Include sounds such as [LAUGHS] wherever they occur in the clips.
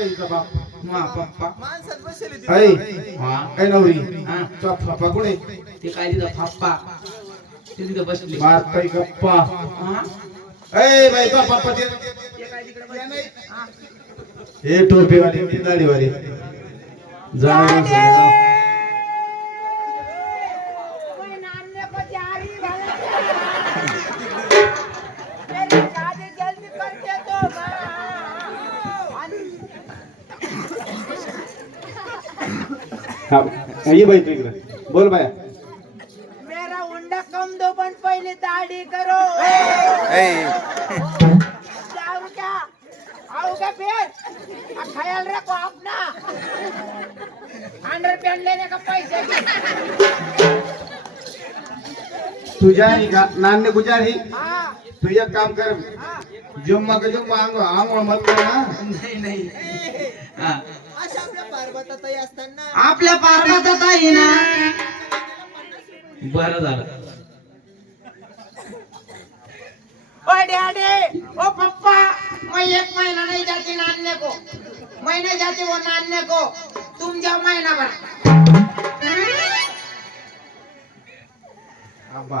हिचा बाप मा पप्पा माणसात बसेल ती. ऐ हा. ऐ नवरी. हा. तुझा फापा कुठे ते काय तिथं फाप्पा. ते तिथं बसले. गप्पा. हा? ऐ बाई तुझा बाप्पा ते हे. टोपीवाले ते दाढीवाले जा कोई हा. ये बाई तू इकडे. बोल बाया. मेरा उंडा कम दो पण पहले दाढ़ी करो. दारू क्या आओगे फिर? आ, ख्याल रखो अपना अंडर पैंट लेने का पैसे तुझ्या आणि का नान्य गुजारी हाँ. तू एक काम कर. जुम्मा का जुम्मा आंघोळ आंघोळ मत कर ना नाही नाही. हा. अशा आपल्या पार्वताताई असताना आपल्या पार्वतात आहे ना. बरं झालं. ओ डैडी. ओ पप्पा. मैं एक महीना नहीं जाती नानने को. मैं नहीं जाती वो नानने को. तुम जाओ महीना भर आबा.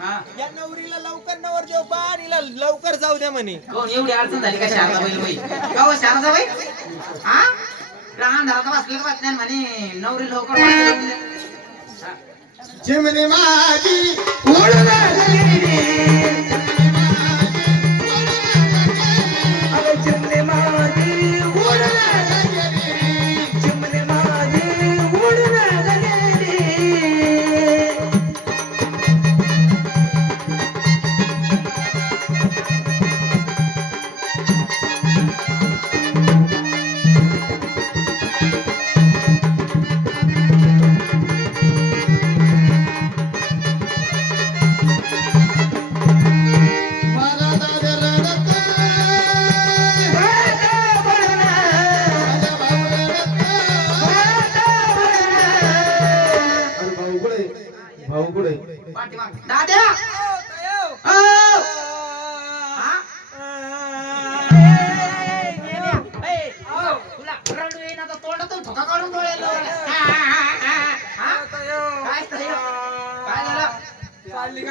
हा. या नवरीला लवकर नवर आणि हिला लवकर जाऊ द्या म्हणे कोण एवढी अडचण झाली का शारदाबाई बाई का हो शारदाबाई हा लहान धराचा बसले का बसल्या म्हणे नवरी लवकर. हा. चिमणी माझी उडून. ताई? काय झालं? चालली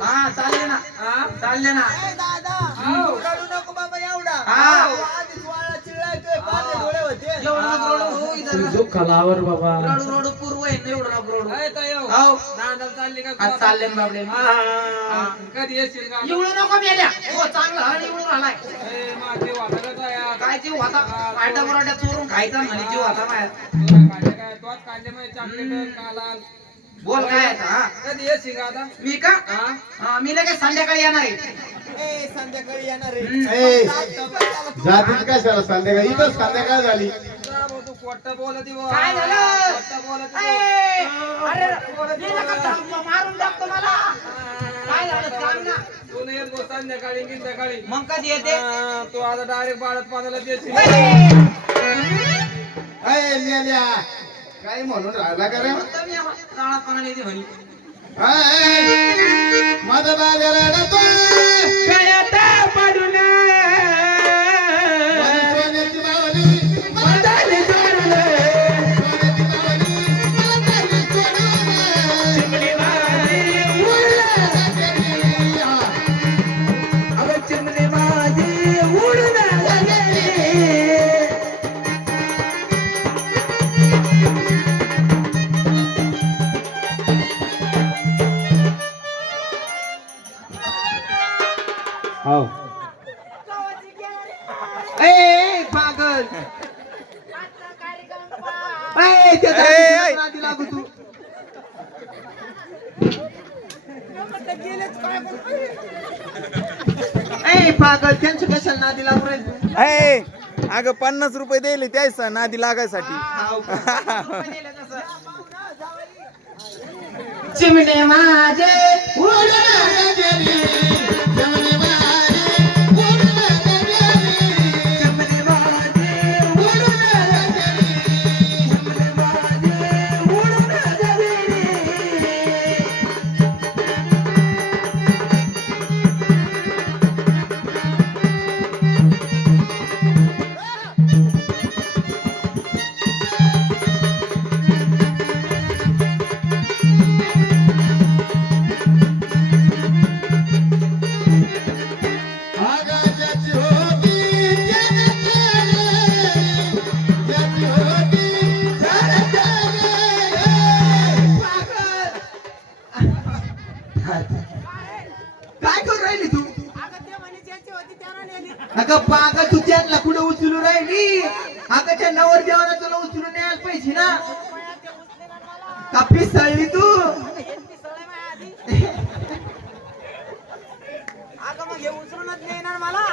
हा ना. हा? चालले ना ए, दादा तू रडू नको बाबा एवढा हा. तू आधीच वाळा चिळायतोय पाहते डोळे होते एवढं नको रडू हो इथं. दुःख लावर बाबा. रडू रडू पूर्व आहे एवढं रडू. हो? चालली का आज चालले ना बाबडे. हा. कधी येशील का एवढं नको मेल्या. हो चांगलं एवढं आलाय. काय जीव होता चोरून खायचा म्हणे जीव होता काढले काय? चॉकलेट, कालाल. बोल काय हा? कधी येशील का आता? मी का? हा? हा, मी लगेच संध्याकाळी येणार आहे. ए, संध्याकाळी येणार आहे. संध्याकाळ? इथंच संध्याकाळ झाली. जा भाऊ, तू खोटं बोलत आहे बुवा. काय झालं? खोटं बोलत आहे ए, बुवा. अरे मी नका थांब, मारून टाकतो मला. काय झालं? सांग ना. तू नाही येत बुवा संध्याकाळी संध्याकाळी. मग कधी येते? तू आता डायरेक्ट बाळत पाण्याला देशील अय मेल्या काय म्हणून राहिला का रे? म्हणतो मी आम्हा- रानात पाण्याला येते म्हणे. अय, माझा माझी नादी लागू तू? ए पागल त्यांच्या कशाला नादी लागू राहील तू? अगं पन्नास रुपये दिले त्याच नादी लागायसाठी. चिमणे माझे हे उचलूनच नाही येणार मला?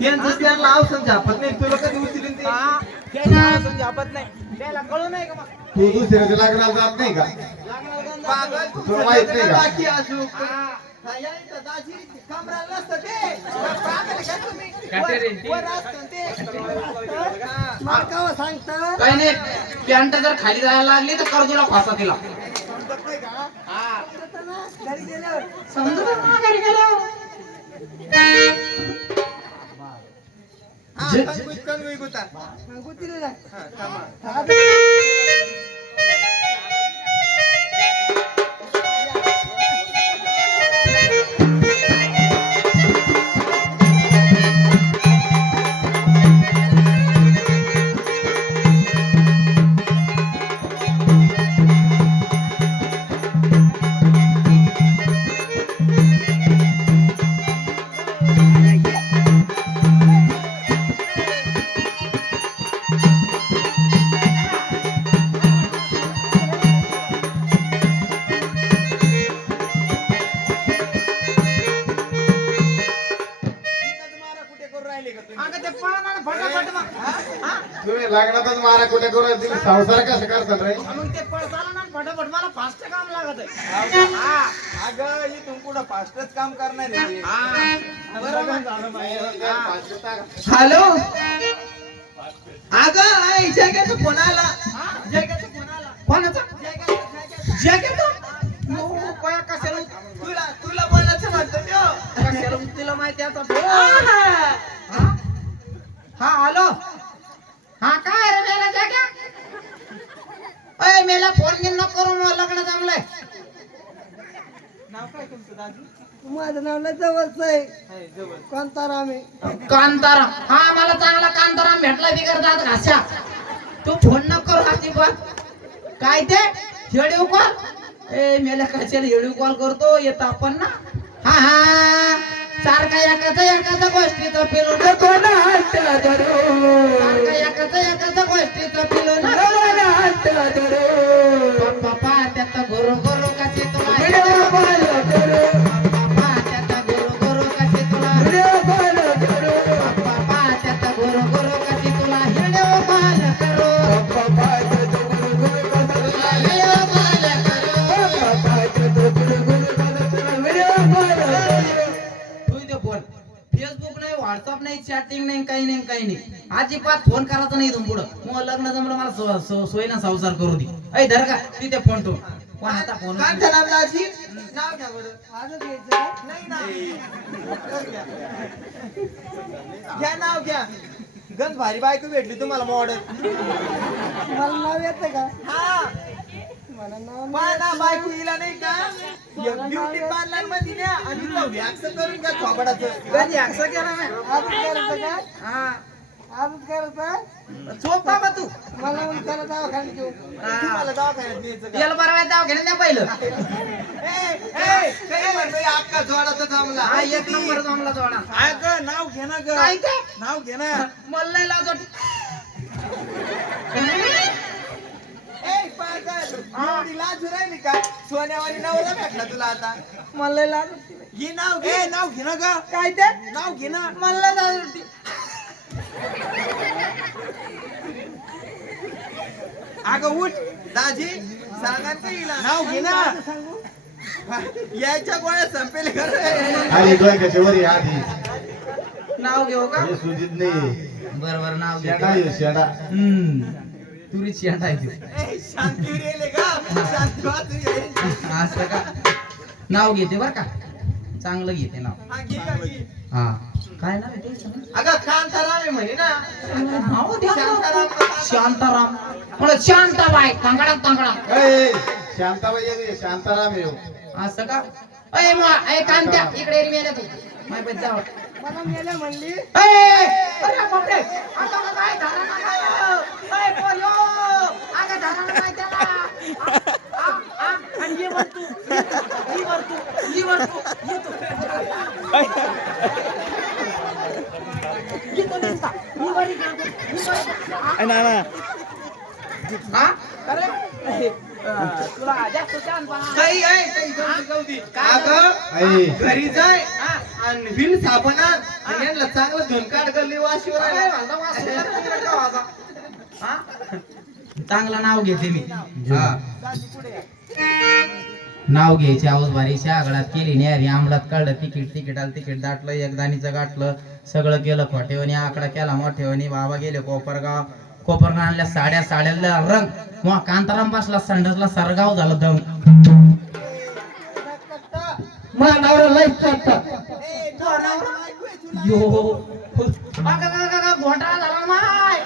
त्यांचं त्यांना औषध झापत नाही. तुला कधी उचलून ते? हा? झापत नाही. त्याला कळू नाही का मग? तू दुसऱ्याच्या लग्नाला जात नाही का? लागणार गंध. पागल तू तुला माहीत नाही का? बाकी अजून. हा. हा, या इथं दाजी कमराला नसतं ते. पागल आहे का तुम्ही वर- वर असतं ते. मला का सांगता काही नाही. पॅन्ट जर खाली जायला लागली तर कर तुला फासा तिला. घरी गेल्यावर. समजलं ना घरी गेल्यावर? हा, जे- कंगुई, कंगुई गुता. हा, थांबा. संसार कसं करताल रे मग ते पळसाला ना फटाफट मला फास्ट काम लागत आहे हा अगं इथून पुढं फास्टच काम करणार आहे. हा बरोबर झालं बाई. हा. हॅलो अगं आई जगाचा फोन आला हा? फोन आला कोणाचा हो, कशाला तुला तुला बोलायचं म्हणतो त्यो. कशाला तुला माहिती आता? हा? हा हॅलो हा काय रे मेला जाग्या अय मेला फोन घेऊन नको करू मग लग्न जमलंय. नाव काय तुमचं दाजी? माझं नाव लय जवळच आहे. जवळ. कांताराम आहे. कांताराम. हा मला चांगला कांताराम भेटला बिगर जात घासा. तू फोन न करू अजिबात. काय ते? Video call? ए मेला कशाला व्हिडिओ कॉल करतो? येत आपण ना? हा हा. सारखा एकाचा एकाचा गोष्टीचा पिलो ना हातला धरू सारखा एकाचा एकाचा गोष्टीचा पिलो काही नाही. अजिबात फोन करायचा नाही इथून पुढं. मग लग्न जमलं मला सो- सो- सोयीनं संसार करू दे. ऐ धर का? तिथे फोन तो कोण आता फोन कांता नाव दाजी नाव घ्या बरं. आजच घ्यायचं का? नाही ना. घ्या नाव घ्या. गंज भारी बायको भेटली तुम्हाला मॉडल मला नाव येतं का? हा. मला ना बायको हिला नाही का? ब्युटी पार्लरमध्ये न्या आणि तो वॅक्स करून घ्या थोबडाचं. कधी असं केलं मी आजच करायचं का? हा. आजच करायचं झोप बाबा तू. मला मग त्याला दवाखान्यात घेऊ तुम्हाला दवाखान्यात न्यायचं का? याला बरं दाव घेणं द्या पहिलं. [LAUGHS] ए, ए, काय म्हणतोय अक्का जोडाचा जमला हा एक नंबर जमला जोडा. अगं नाव घे ना ग. काय ते? नाव घे ना. मला नाही लाज वाटत. ए पागल. एवढी लाज राहिली का? सोन्यावानी नवरा भेटला तुला आता. मला लाज वाटते. नाव घे नाव घे ना ग. काय ते? नाव घे ना. मला लाज वाटते. अग उठ. दाजी सांगा नाव घे ना. यायच्या गोळ्या संपेल अरे कशावर या आधी. नाव घेऊ का? सुजित नाही. बरोबर नाव घेऊ यो शेडा. हम्म. असं का? नाव घेते बर का. चांगलं घेते नाव. हा. काय नाव आहे ते? सांग. अगं कांताराम आहे म्हणे ना. नाव द्या ना. शांताराम शांताराम. मला शांताबाई तांगडा तांगडा ए, शांताबाई ये, शांताराम येऊ असं का? अय मा अय कांत्या इकडे रे मेल्या तू माय बच्चा जाऊ मला मेल्या म्हणली. अय अरे बापरे! आता का काय झालं ना काय अय पोर यो आता झालं ना काय त्याला. आ, आ, आ, आणि ये वर तू. ये वर तू. ये वर तू. ये तू. ये तो दिसता ये वर इकडे तू, ये हा? हा अरे काही आहे काही आई घरी जाय हा. आणि विल आण आणि यांना चांगलं गल्ली वाशीवर अरे? हा? नाव घेते मी हा. नाव घ्यायची आवाज भारीच्या आगळात केली न्यारी अंमलात काढलं तिकीट तिकिटाला तिकीट दाटलं एकदाणीचं गाठलं सगळं केलं खोटेवणी आकडा केला मोठेवणी बाबा गेले कोपरगाव कोपरगाव आणल्या साड्या साड्याला रंग. मग कांताराम बसला संडसला सरगाव झालं दम. मानावर तुला. यो. अगं अगं, अगं, घोटाळा झाला माय.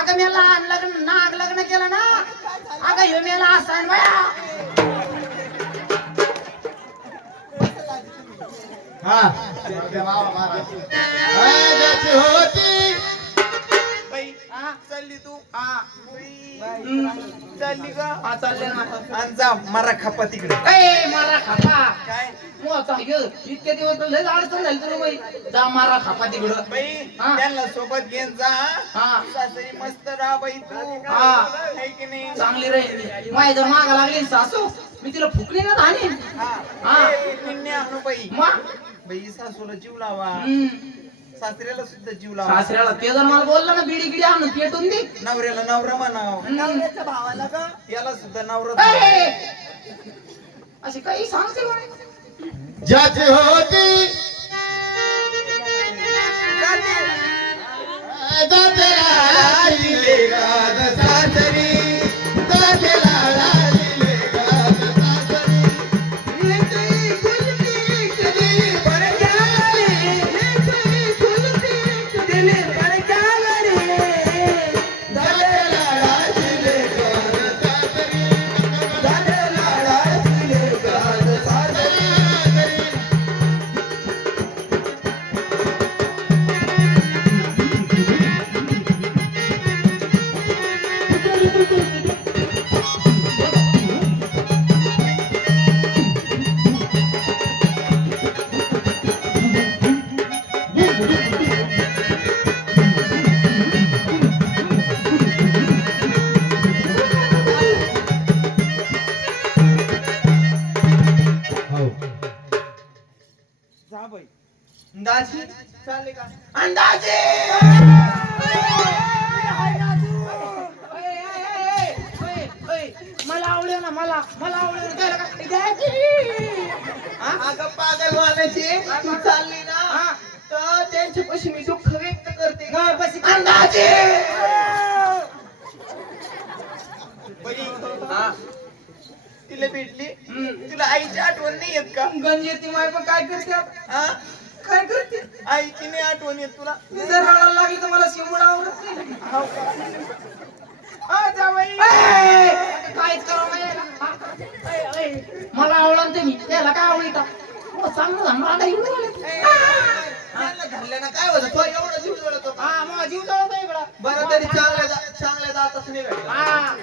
अगं मी लहान लग्न नाग लग्न केलं ना. अगं ह्यो मेला असा हा. होती हा? चालली तू. चालली का? हा, चालले ना. आणि जा मारा खपा तिकडे. ए मारा खापा. काय? मोचा इतके दिवस तर लय अडचण झाली तुला बाई. जा मारा खापा तिकडं. बाई हा. त्यांना सोबत घेऊन जा. हा. सासरी मस्त राहा बाई तू. हा. है की नाही? चांगली राहील माझी जर मागा लागली ना सासू मी तिला फुकली ना धानी. हा. हा. ए, आणू बाई. मा. बाई सासूला जीव लावा. हम्म. सासऱ्याला सुद्धा जीव लावा. सासऱ्याला ते जर मला बोललं ना बिडी गिडी आणून पेटून दे. नवऱ्याला नवरा म्हणाव. नवऱ्याच्या भावाला का? याला सुद्धा नवरा! अशी काही सांगते म्हणे. ज्याची होती. जातेला राहिली गाद सासरी. मला आवडेल त्याला काय द्यायची? हा? अगं पागल वाण्याची तू चालली ना. तर त्यांच्यापाशी मी दुःख व्यक्त करते बस अंदाजे हा. तिला भेटली हम्म. तुला आईची आठवण नाही येत का गंज येते माय पण काय करते? हा काय करते आईची नाही आठवण येत तुला मी जर रडायला लागली तर मला शिवून आवडत नाही हा जा बाई ए, काहीच करावं नाही याला. हा. ए, ए, मला आवडलं ते मी त्याला काय आवडत चांगलं झालं. आता इकडे आले. त्यांना धरलं ना काय होतं? तो एवढा जीव जळतो का? हा मग जीव जवळ इकडं. बरं तरी चांगल्या दा- चांगल्या दाताच नाही भेटला हा.